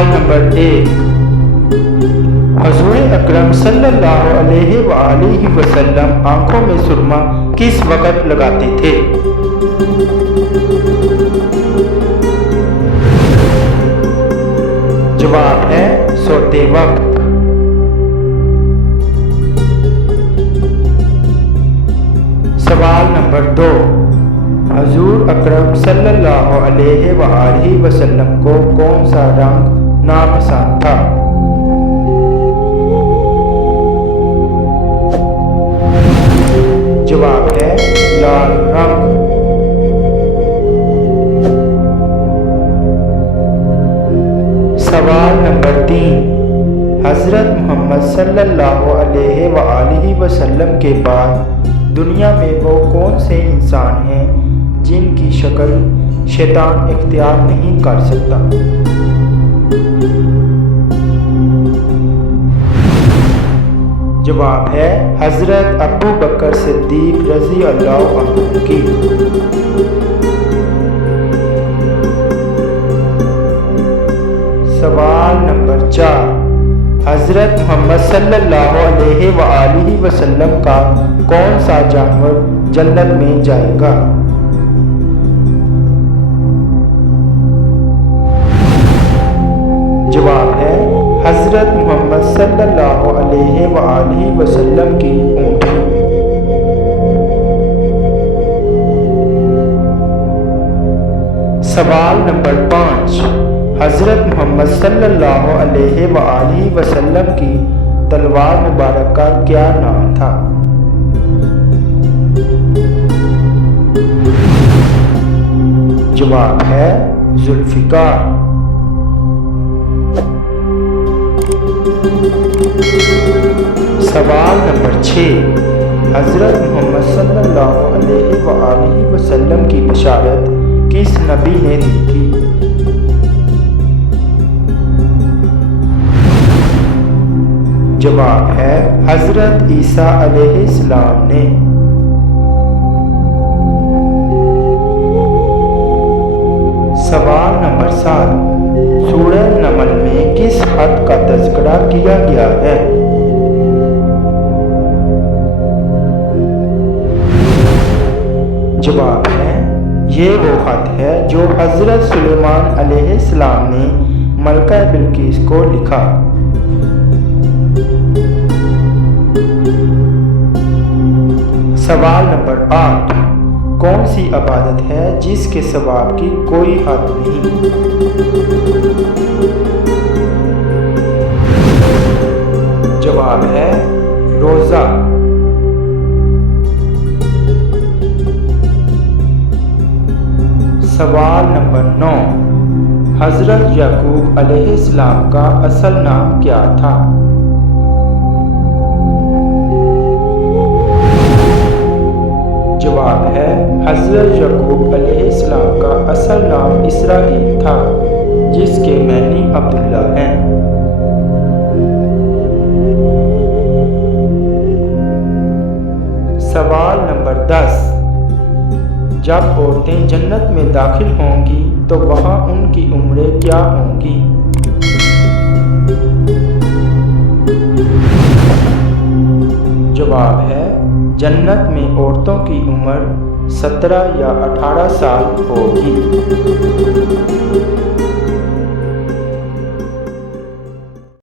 سوال نمبر 1، حضور اکرم صلی اللہ علیہ وآلہ وسلم آنکھوں میں سرما کس وقت لگاتے تھے؟ جواب ہے سوتے وقت۔ سوال نمبر 2، حضور اکرم صلی اللہ علیہ وآلہ وسلم کو کون سا رنگ ناپسند تھا؟ جواب ہے لال رنگ۔ سوال نمبر 3، حضرت محمد صلی اللہ علیہ وآلہ وسلم کے بعد دنیا میں وہ کون سے انسان ہیں جن کی شکل شیطان اختیار نہیں کر سکتا؟ جواب ہے حضرت ابو بکر صدیق رضی اللہ عنہ کی۔ سوال نمبر 4، حضرت محمد صلی اللہ علیہ وآلہ وسلم کا کون سا جانور جنت میں جائے گا؟ جواب ہے حضرت محمد صلی اللہ علیہ وآلہ وسلم کی اونٹنی۔ سوال نمبر 5، حضرت محمد صلی اللہ علیہ وآلہ وسلم کی تلوار مبارک کا کیا نام تھا؟ جواب ہے ذوالفقار۔ سوال نمبر 6، حضرت محمد صلی اللہ علیہ وآلہ وسلم کی بشارت کس نبی نے دی تھی؟ جواب ہے حضرت عیسیٰ علیہ السلام نے۔ سوال نمبر 7، سورہ نمل میں کس خط کا تذکرہ کیا گیا ہے؟ جواب ہے یہ وہ خط ہے جو حضرت سلیمان علیہ السلام نے ملکہ بلقیس کو لکھا۔ سوال نمبر 8، کون سی عبادت ہے جس کے ثواب کی کوئی حد نہیں؟ جواب ہے روزہ۔ سوال نمبر 9، حضرت یعقوب علیہ السلام کا اصل نام کیا تھا؟ جواب ہے حضرت یعقوب علیہ السلام کا اصل نام اسرائیل تھا جس کے معنی عبداللہ ہیں۔ سوال نمبر 10، جب عورتیں جنت میں داخل ہوں گی تو وہاں ان کی عمریں کیا ہوں گی؟ جواب ہے جنت میں عورتوں کی عمر 17 یا 18 سال ہوگی۔